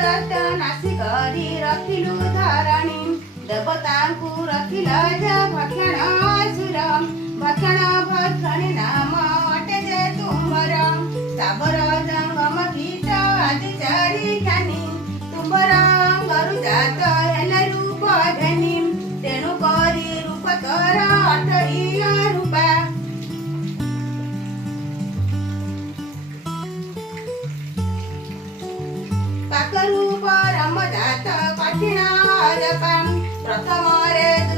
दत्त नासी करी रखिलु धरणी देवतांकु रखिल भक्षण असुर भक्षण भक्षणी नाम अटे जे तुम्बर साबर जंगम गीत आदि चारि ख्यानी तुम्बर गरु जात हेले रूप धनी तेणु करी रूप कर अटइया रूपा काकरूप राम जात कठिन जपा प्रथम रे